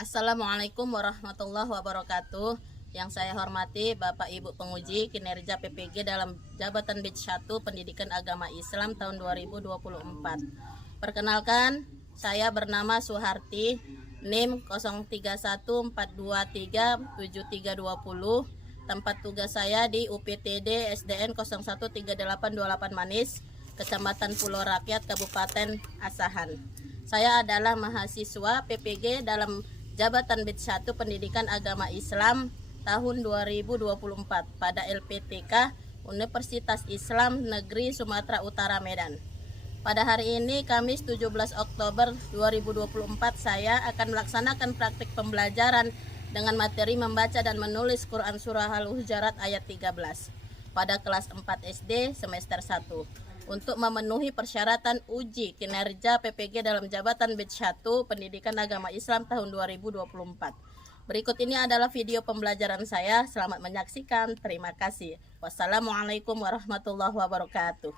Assalamualaikum warahmatullahi wabarakatuh. Yang saya hormati Bapak Ibu penguji kinerja PPG dalam jabatan Batch 1 Pendidikan Agama Islam tahun 2024. Perkenalkan, saya bernama Suharti, NIM 0314237320. Tempat tugas saya di UPTD SDN 013828 Manis, Kecamatan Pulau Rakyat, Kabupaten Asahan. Saya adalah mahasiswa PPG dalam Jabatan Batch 1 Pendidikan Agama Islam tahun 2024 pada LPTK Universitas Islam Negeri Sumatera Utara Medan. Pada hari ini Kamis 17 Oktober 2024 saya akan melaksanakan praktik pembelajaran dengan materi membaca dan menulis Quran Surah Al-Hujurat ayat 13 pada kelas 4 SD semester 1. Untuk memenuhi persyaratan uji kinerja PPG dalam jabatan Batch 1 Pendidikan Agama Islam tahun 2024. Berikut ini adalah video pembelajaran saya. Selamat menyaksikan. Terima kasih. Wassalamualaikum warahmatullahi wabarakatuh.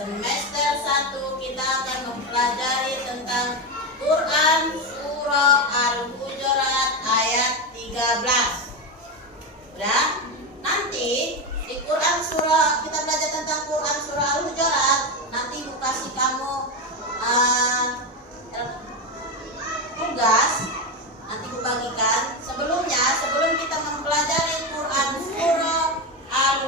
Semester 1 kita akan mempelajari tentang Quran Surah Al-Hujurat ayat 13. Udah? Nanti di Quran Surah kita belajar tentang Quran Surah Al-Hujurat. Nanti Ibu kasih kamu tugas. Nanti Ibu bagikan. Sebelum kita mempelajari Quran Surah Al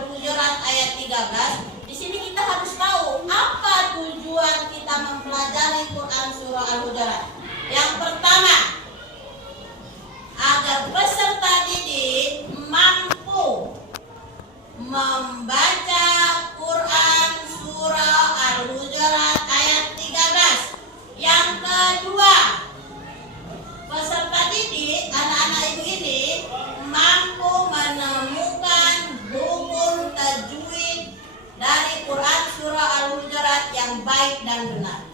yang baik dan benar.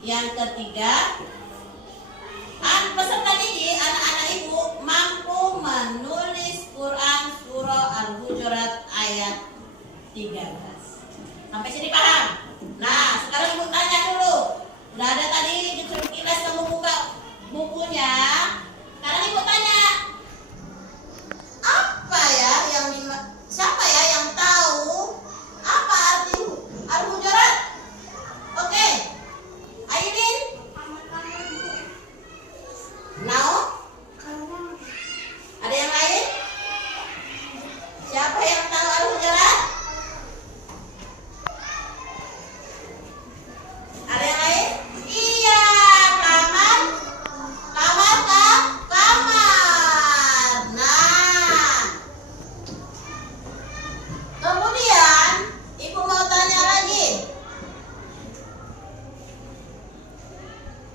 Yang ketiga, peserta didik anak-anak ibu mampu menulis Quran surah Al-Hujurat ayat 13. Sampai sini paham? Nah, sekarang ibu tanya dulu. Udah ada tadi disuruh kilas, kamu buka bukunya. Sekarang ibu tanya, apa ya yang siapa ya yang tahu apa arti Al-Hujurat? Oke, Aidin? Now? Ada yang lain? Siapa yang tahu Al-Hujurat? Ada yang lain? Iya, kamar. Kamar kah? Kamar. Nah, kemudian ibu mau tanya lagi.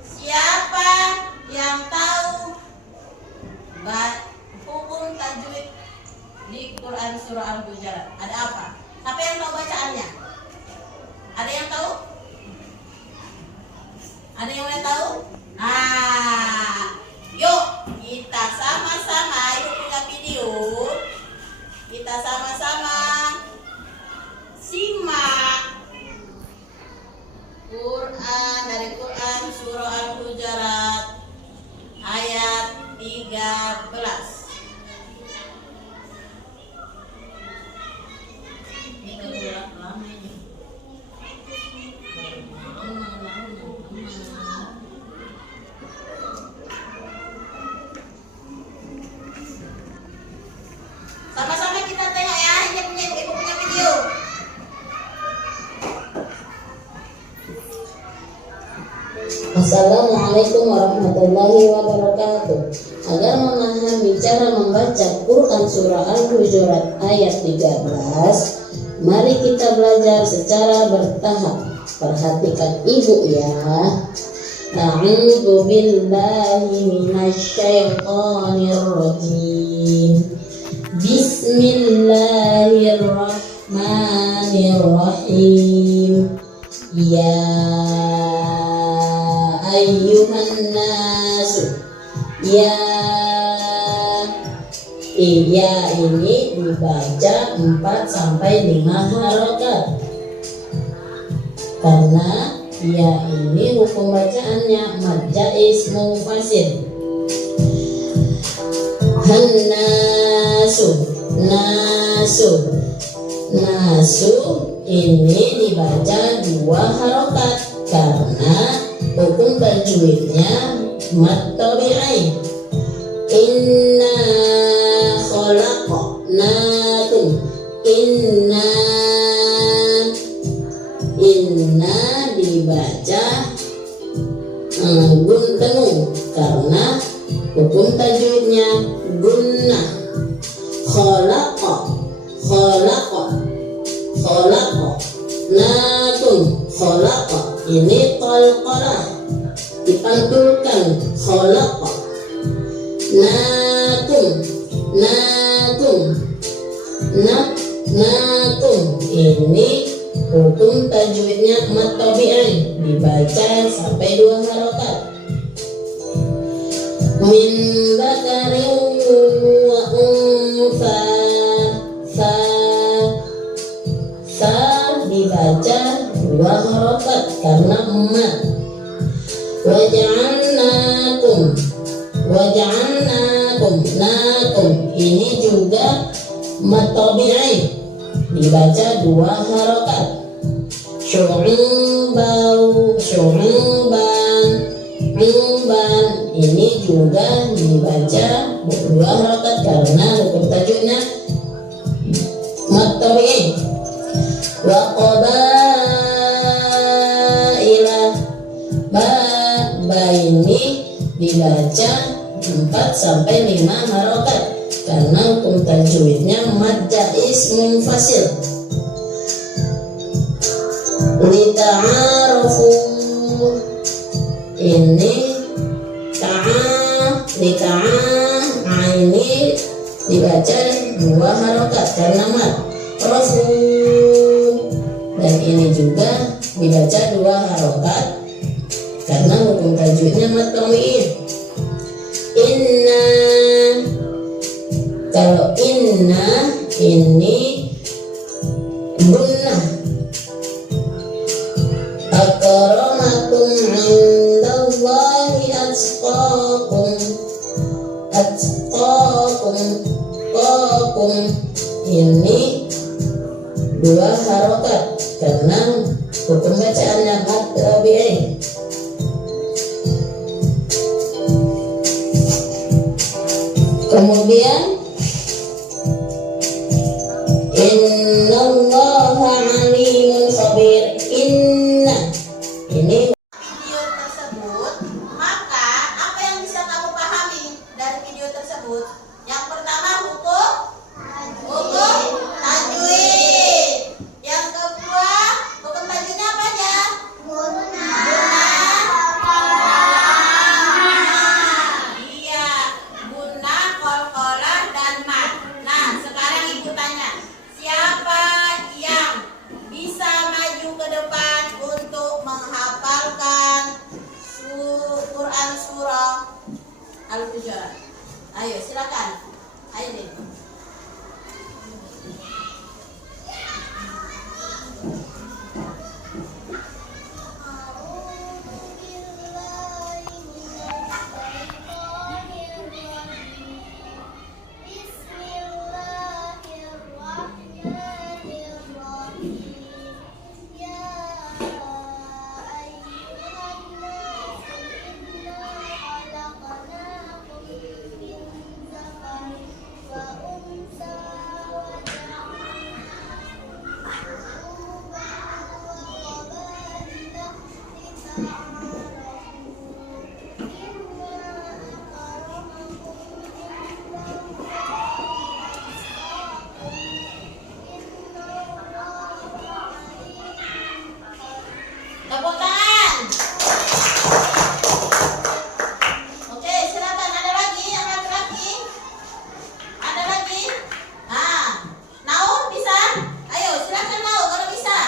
Siapa yang tahu hukum tajwid di Quran surah Al-Hujurat? Ada apa? Siapa yang tahu bacaannya? Ada yang tahu? Ada yang boleh tahu? Yuk kita sama-sama, yuk buka video. Kita sama-sama simak Quran dari Quran surah Al-Hujurat ayat 13. Ini berat lama ini. Sama-sama kita tengok ya, ini ibu punya video. Assalamualaikum warahmatullahi wabarakatuh. Agar memahami cara membaca Quran surah Al-Hujurat ayat 13, mari kita belajar secara bertahap. Perhatikan ibu ya. A'udzu billahi minasyaitonir rajim. Bismillahirrahmanirrahim. Ya ayyuhan nasu. Ya ini dibaca 4 sampai 5 harokat. Karena ya ini hukum bacaannya mad jaiz munfasil. Nasu ini dibaca 2 harokat karena hukum tajwidnya mad tabi'i. Inna khalaqnakum. Inna dibaca gun tenung karena hukum tajwidnya gunnah. Khalaqa ini qalqalah dipantulkan. Khalaqa nakum ini hukum tajwidnya mad tabi'i, dibaca sampai 2 harokat. Min bakarin wa unsa, sa dibaca 2 harokat karena mad. Nakum ini juga mad tabi'i, dibaca 2 harokat. Syu'ban ini juga dibaca 2 harokat karena hukum tajwidnya mad tabi'i. Wa qabaila, ba ini dibaca 4 sampai 5 harokat karena hukum tajwidnya mad jaiz munfasil. Lita'arufu ini ini dibaca 2 harokat karena mad. Rafu dan ini juga dibaca 2 harokat karena hukum tajwidnya matomiin. Inna, kalau inna ini gunnah. Akramakum indallahi atqakum. Atqakum, qakum ini 2 harokat karena hukum bacaannya matomiin. Kemudian innallaha alimun khabir. Inna ini video tersebut, maka apa yang bisa kamu pahami dari video tersebut? Yang pertama hukum tajwid. Yang kedua hukum tajwidnya apa aja? Iya, guna, qalqalah dan mad. Nah, sekarang ibu tanya, siapa yang bisa maju ke depan untuk menghafalkan Quran surah Al-Hujurat? Ayo silakan. Ayo deh. Tepuk tangan. Oke, silakan. Ada lagi yang laki-laki? Ada lagi? Nah, Naum bisa? Ayo, silakan Naum kalau bisa.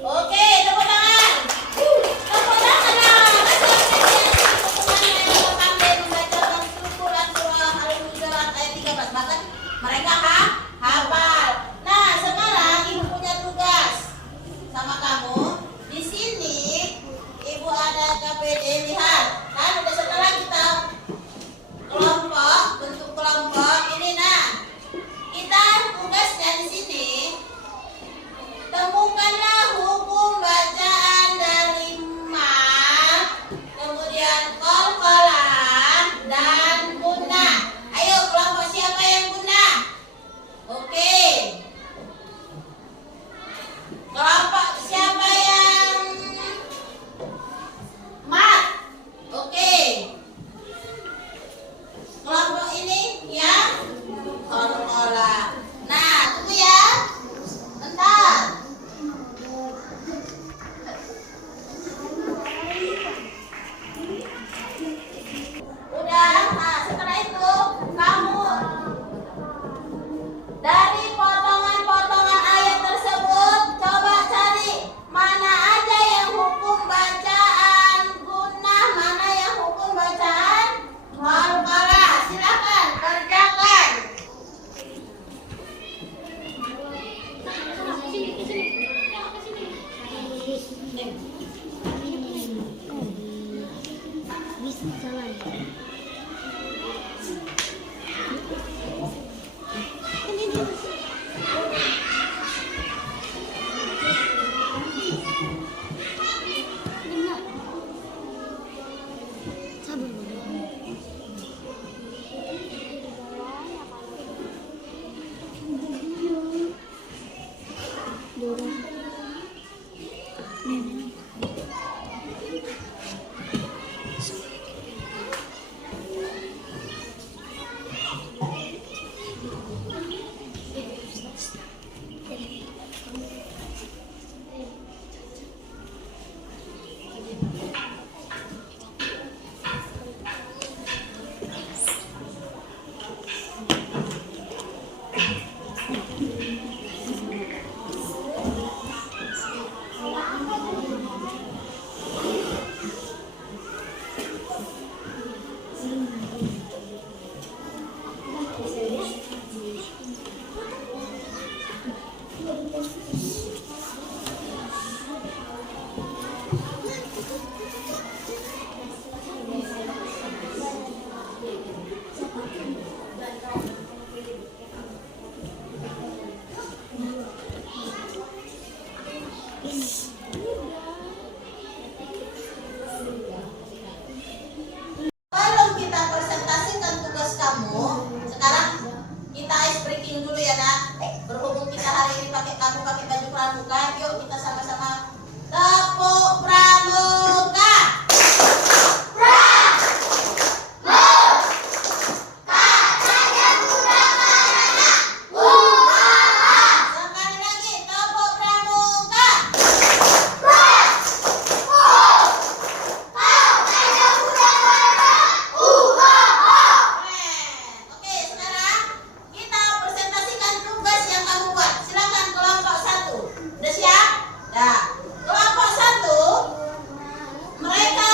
Oke, tepuk tangan. Tepuk tangan. Teman-teman yang pandai membacakan Quran surah Al-Hujurat ayat 13, bahkan mereka hafal. Nah, sekarang ibu punya tugas sama kamu. Di sini ibu ada KPD, lihat. Kan udah setelah kita kelompok, bentuk kelompok ini, nah. Kita tugasnya di sini temukanlah hukum bacaan dari mad, kemudian qalqalah dan gunnah. Ayo kelompok siapa yang gunnah? greeting dulu ya nak. Berhubung kita hari ini kamu pakai baju pramuka, yuk kita sama-sama tepuk pramuka. Sekali lagi tepuk pramuka. Oke, sekarang kita presentasikan tugas yang kamu buat. Silakan kelompok 1. Udah siap? Dah. Kelompok 1, mereka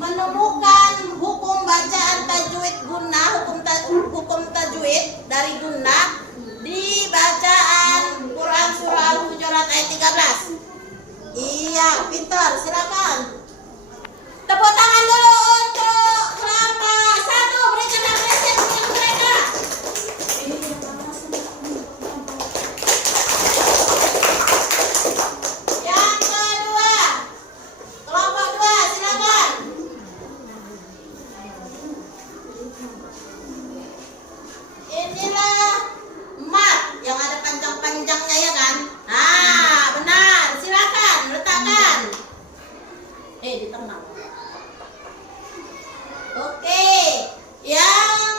menemukan hukum bacaan tajwid guna, hukum tajwid dari guna di bacaan Quran surah Al-Hujurat ayat 13. Iya, pintar. Silakan. Tepuk tangan dulu untuk kelompok 1. Berikan apresiasi untuk mereka. Yang kedua, kelompok 2, silakan. Inilah mat yang ada panjang-panjangnya ya kan? Ah, benar. Silakan letakkan. Di tengah. Oke, yang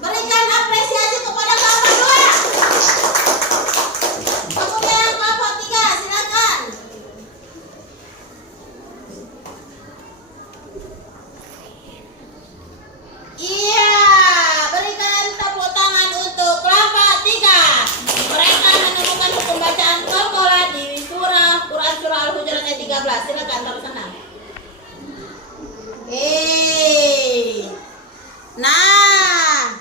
berikan apresiasi kepada kelompok 2. Kemudian kelompok 3, silakan. Iya, berikan tepuk tangan untuk kelompok 3. Mereka menemukan hukum bacaan qalqalah di Quran surah Al-Hujurat ayat 13. Silakan taruh sana. Nah,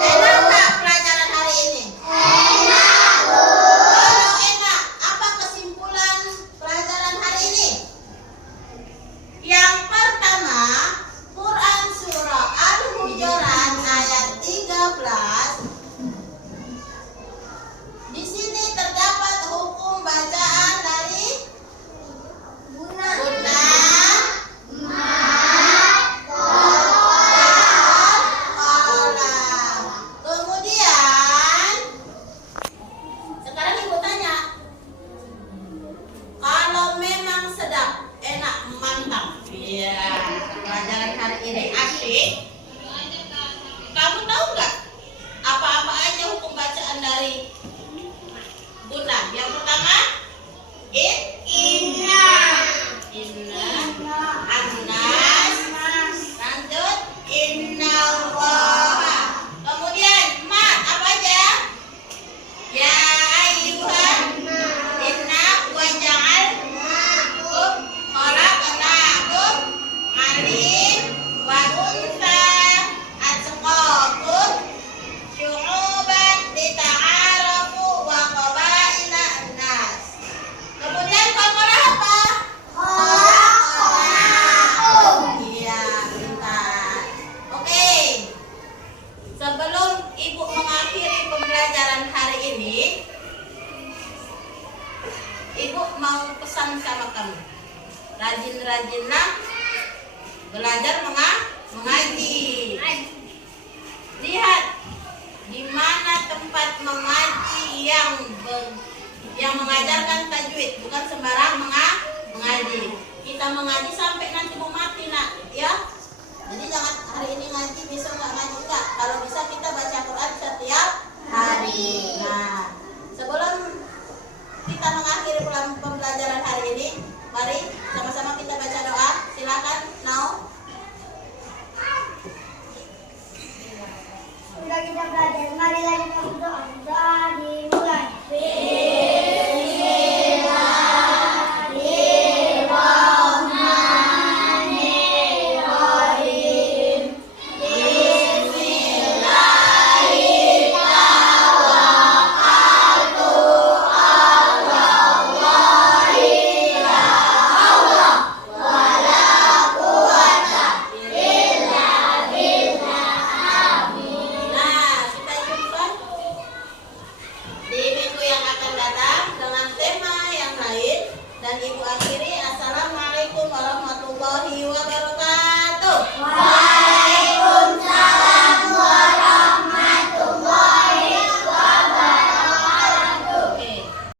enak nggak pelajaran hari ini? Kalau enak, apa kesimpulan pelajaran hari ini? Yang pertama, Quran surah Al-Hujurat ayat 13. Di sini terdapat hukum bacaan dari guna, kemudian sekarang ibu tanya, kalau memang sedap, enak, mantap, iya, pelajaran hari ini asik. Kamu tahu nggak apa-apa aja hukum bacaan dari guna? Yang pertama, inna, annas, lanjut inna Allah. Kemudian mat, apa aja? Ya ayyuhan, inna wa ja'alnakum khalaqnakum alim wa unsa atqakum syu'uban lita'arafu wa qabaila annas. Kemudian qalqalah apa? Iya, pintar. Oke. Sebelum ibu mengakhiri pembelajaran hari ini, ibu mau pesan sama kamu. Rajin-rajinlah belajar